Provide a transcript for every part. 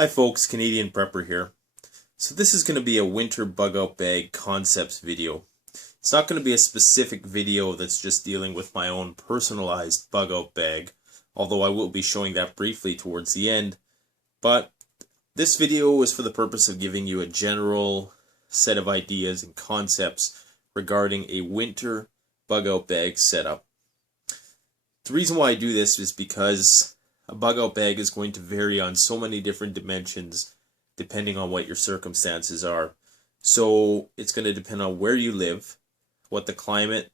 Hi folks, Canadian Prepper here. So this is going to be a winter bug out bag concepts video. It's not going to be a specific video that's just dealing with my own personalized bug out bag, although I will be showing that briefly towards the end. But this video is for the purpose of giving you a general set of ideas and concepts regarding a winter bug out bag setup. The reason why I do this is because a bug out bag is going to vary on so many different dimensions depending on what your circumstances are. So it's going to depend on where you live, what the climate,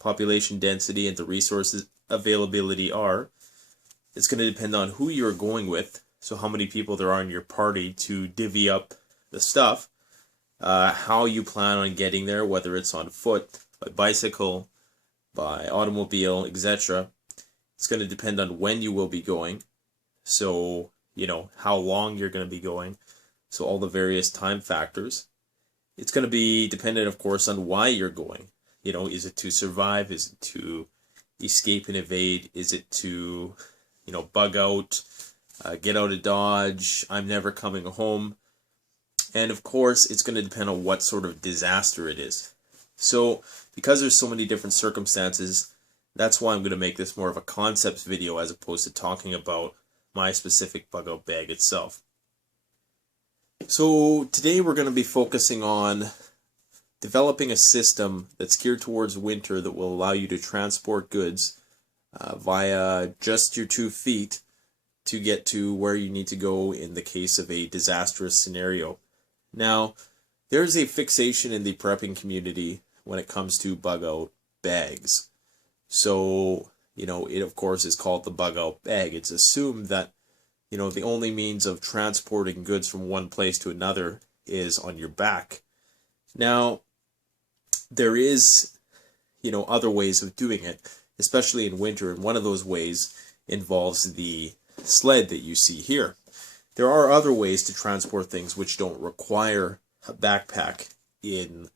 population density, and the resources availability are. It's going to depend on who you're going with, so how many people there are in your party to divvy up the stuff, how you plan on getting there, whether it's on foot, by bicycle, by automobile, etc. It's going to depend on when you will be going, so, how long you're going to be going, so all the various time factors. It's going to be dependent, of course, on why you're going. Is it to survive? Is it to escape and evade? Is it to, bug out, get out of Dodge, I'm never coming home? And of course, it's going to depend on what sort of disaster it is. So, because there's so many different circumstances, that's why I'm going to make this more of a concepts video as opposed to talking about my specific bug out bag itself. So today we're going to be focusing on developing a system that's geared towards winter that will allow you to transport goods via just your 2 feet to get to where you need to go in the case of a disastrous scenario. Now, there's a fixation in the prepping community when it comes to bug out bags. So, it of course is called the bug out bag. It's assumed that, the only means of transporting goods from one place to another is on your back. Now, there is, other ways of doing it, especially in winter, and one of those ways involves the sled that you see here. There are other ways to transport things which don't require a backpack in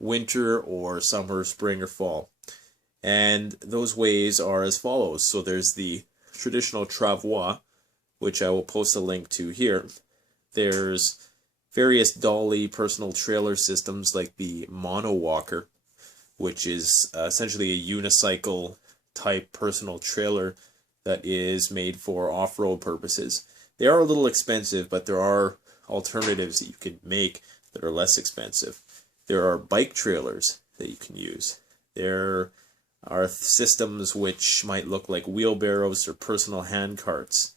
winter or summer, spring, or fall. And those ways are as follows. So there's the traditional travois, which I will post a link to here. There's various dolly personal trailer systems like the mono walker, which is essentially a unicycle type personal trailer that is made for off-road purposes. They are a little expensive, but there are alternatives that you can make that are less expensive. There are bike trailers that you can use. There are systems which might look like wheelbarrows or personal hand carts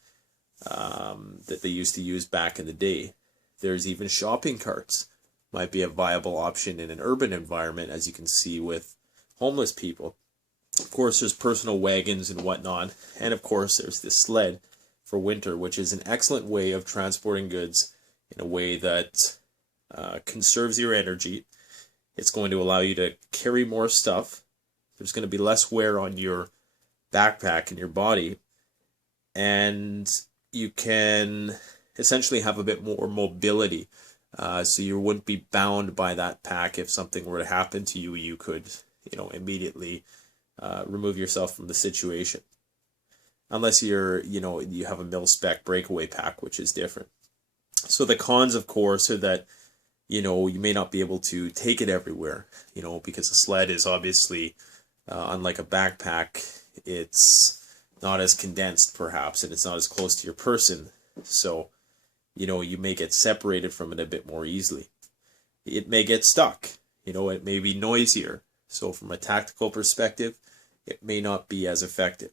that they used to use back in the day. There's even shopping carts. Might be a viable option in an urban environment, as you can see with homeless people. Of course, there's personal wagons and whatnot. And of course, there's this sled for winter, which is an excellent way of transporting goods in a way that conserves your energy. It's going to allow you to carry more stuff. There's going to be less wear on your backpack and your body. And you can essentially have a bit more mobility. So you wouldn't be bound by that pack. If something were to happen to you, you could, immediately remove yourself from the situation. Unless you have a mil-spec breakaway pack, which is different. So the cons, of course, are that, you may not be able to take it everywhere, because a sled is obviously, unlike a backpack, it's not as condensed perhaps, and it's not as close to your person. So, you may get separated from it a bit more easily. It may get stuck, it may be noisier. So from a tactical perspective, it may not be as effective.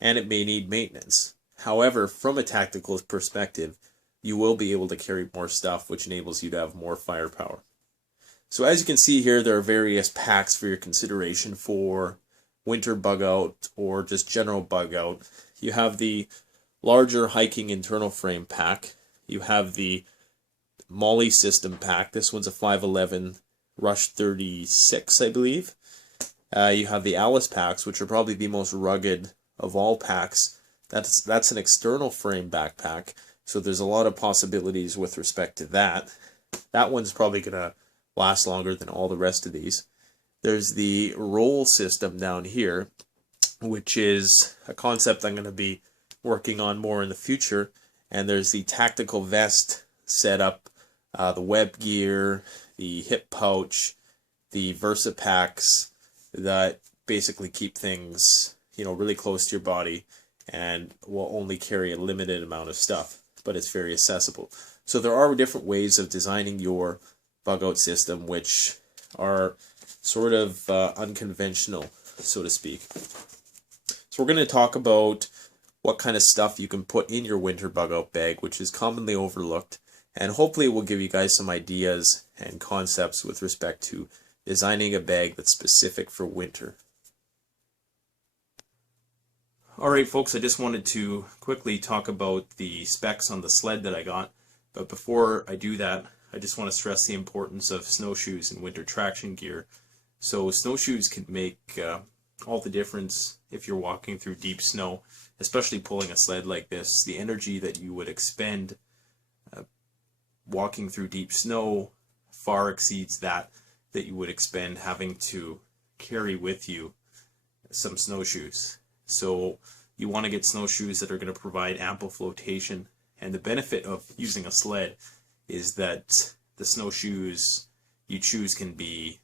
And it may need maintenance. However, from a tactical perspective, you will be able to carry more stuff, which enables you to have more firepower. So as you can see here, there are various packs for your consideration for winter bug out or just general bug out. You have the larger hiking internal frame pack. You have the Molly system pack. This one's a 511 Rush 36, I believe. You have the Alice packs, which are probably the most rugged of all packs. That's an external frame backpack, so there's a lot of possibilities with respect to that. That one's probably going to last longer than all the rest of these. There's the roll system down here, which is a concept I'm going to be working on more in the future, And there's the tactical vest setup, the web gear, the hip pouch, the Versa packs that basically keep things, really close to your body and will only carry a limited amount of stuff, but it's very accessible. So there are different ways of designing your bug out system, which are sort of unconventional, so to speak. So we're going to talk about what kind of stuff you can put in your winter bug out bag, which is commonly overlooked, and hopefully it will give you guys some ideas and concepts with respect to designing a bag that's specific for winter. Alright folks, I just wanted to quickly talk about the specs on the sled that I got, but before I do that, I just want to stress the importance of snowshoes and winter traction gear. So snowshoes can make all the difference if you're walking through deep snow, especially pulling a sled like this. The energy that you would expend walking through deep snow far exceeds that you would expend having to carry with you some snowshoes. So you want to get snowshoes that are going to provide ample flotation, and the benefit of using a sled is that the snowshoes you choose can be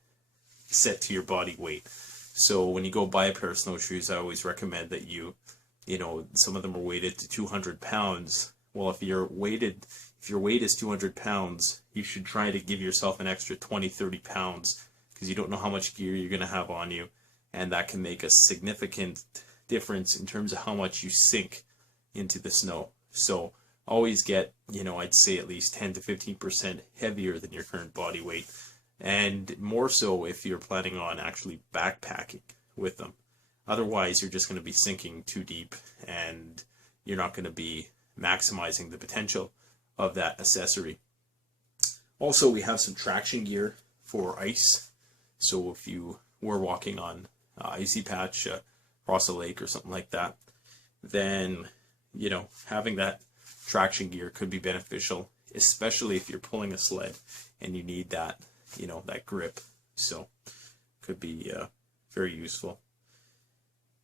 set to your body weight. So when you go buy a pair of snowshoes, I always recommend that you know, some of them are weighted to 200 pounds. Well, if your weight is 200 pounds, you should try to give yourself an extra 20-30 pounds, because you don't know how much gear you're going to have on you, and that can make a significant difference in terms of how much you sink into the snow. So always get, I'd say at least 10 to 15% heavier than your current body weight, and more so if you're planning on actually backpacking with them. Otherwise, you're just going to be sinking too deep, and you're not going to be maximizing the potential of that accessory. Also, we have some traction gear for ice. So if you were walking on icy patch across a lake or something like that, then having that traction gear could be beneficial, especially if you're pulling a sled and you need that that grip. So could be very useful.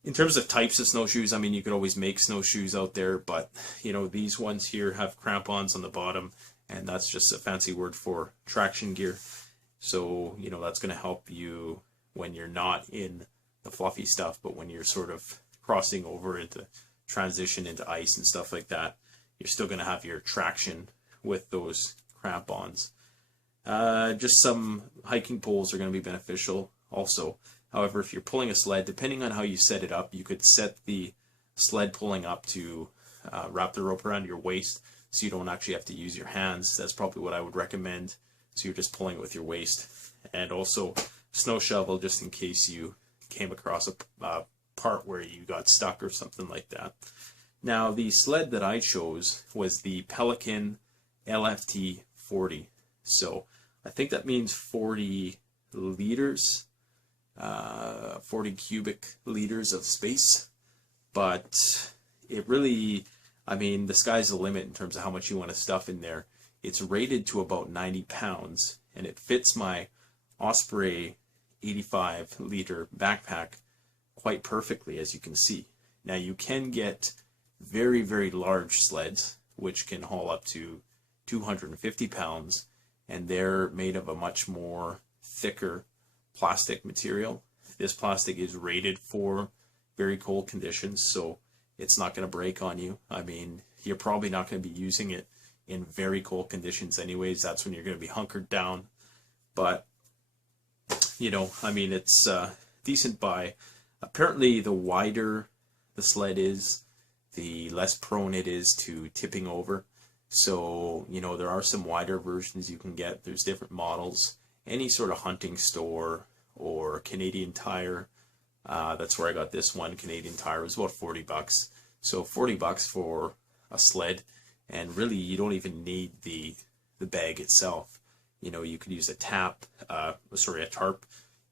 In terms of types of snowshoes, I mean, you could always make snowshoes out there, but these ones here have crampons on the bottom, and that's just a fancy word for traction gear. So that's going to help you when you're not in the fluffy stuff, but when you're sort of crossing over into transition into ice and stuff like that, you're still going to have your traction with those crampons. Just some hiking poles are going to be beneficial also. However, if you're pulling a sled, depending on how you set it up, you could set the sled pulling up to wrap the rope around your waist, so you don't actually have to use your hands. That's probably what I would recommend. So you're just pulling it with your waist. And also snow shovel, just in case you came across a part where you got stuck or something like that. Now, the sled that I chose was the Pelican LFT 40. So I think that means 40 liters, 40 cubic liters of space. But it really, I mean, the sky's the limit in terms of how much you want to stuff in there. It's rated to about 90 pounds, and it fits my Osprey 85 liter backpack quite perfectly, as you can see. Now, you can get very, very large sleds, which can haul up to 250 pounds, and they're made of a much more thicker plastic material. This plastic is rated for very cold conditions, so it's not going to break on you. I mean, you're probably not going to be using it in very cold conditions anyways. That's when you're going to be hunkered down. But, I mean, it's decent buy. Apparently, the wider the sled is, the less prone it is to tipping over. So, there are some wider versions you can get. There's different models. Any sort of hunting store or Canadian Tire, that's where I got this one. Canadian Tire was about 40 bucks. So 40 bucks for a sled, and really you don't even need the bag itself. You could use a tarp.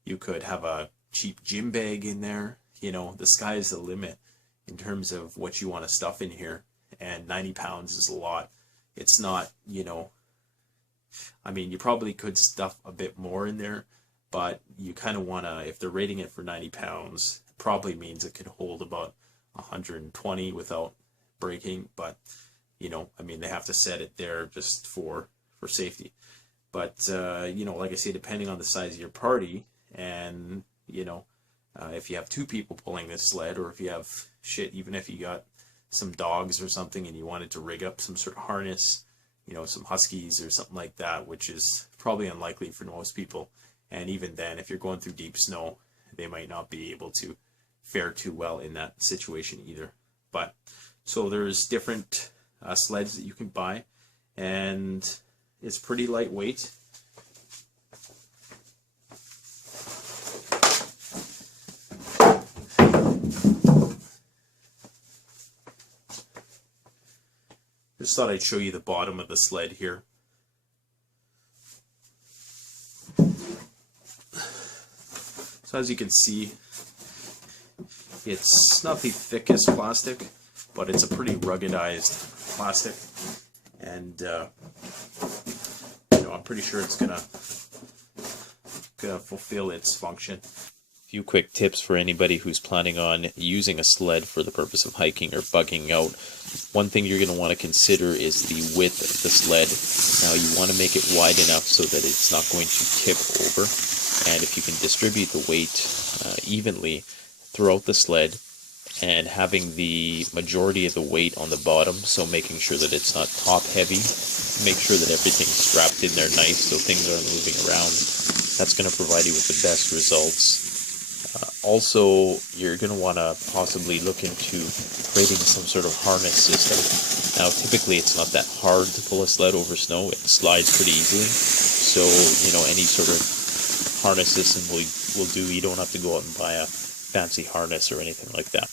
You could have a cheap gym bag in there. The sky is the limit in terms of what you want to stuff in here, and 90 pounds is a lot. It's not, I mean, you probably could stuff a bit more in there, but you kind of want to, if they're rating it for 90 pounds, it probably means it could hold about 120 without breaking. But, I mean, they have to set it there just for safety. But, like I say, depending on the size of your party, and, if you have 2 people pulling this sled, or if you have even if you got some dogs or something and you wanted to rig up some sort of harness, some huskies or something like that, which is probably unlikely for most people. And even then, if you're going through deep snow, they might not be able to fare too well in that situation either. But, so there's different sleds that you can buy, and it's pretty lightweight. Just thought I'd show you the bottom of the sled here. So as you can see, it's not the thickest plastic, but it's a pretty ruggedized plastic, and I'm pretty sure it's gonna fulfill its function. Few quick tips for anybody who's planning on using a sled for the purpose of hiking or bugging out. One thing you're going to want to consider is the width of the sled. Now, you want to make it wide enough so that it's not going to tip over, and if you can distribute the weight evenly throughout the sled, and having the majority of the weight on the bottom, so making sure that it's not top heavy, make sure that everything's strapped in there nice so things aren't moving around. That's going to provide you with the best results. Also, you're going to want to possibly look into creating some sort of harness system. Now, typically it's not that hard to pull a sled over snow. It slides pretty easily. So, any sort of harness system will do. You don't have to go out and buy a fancy harness or anything like that.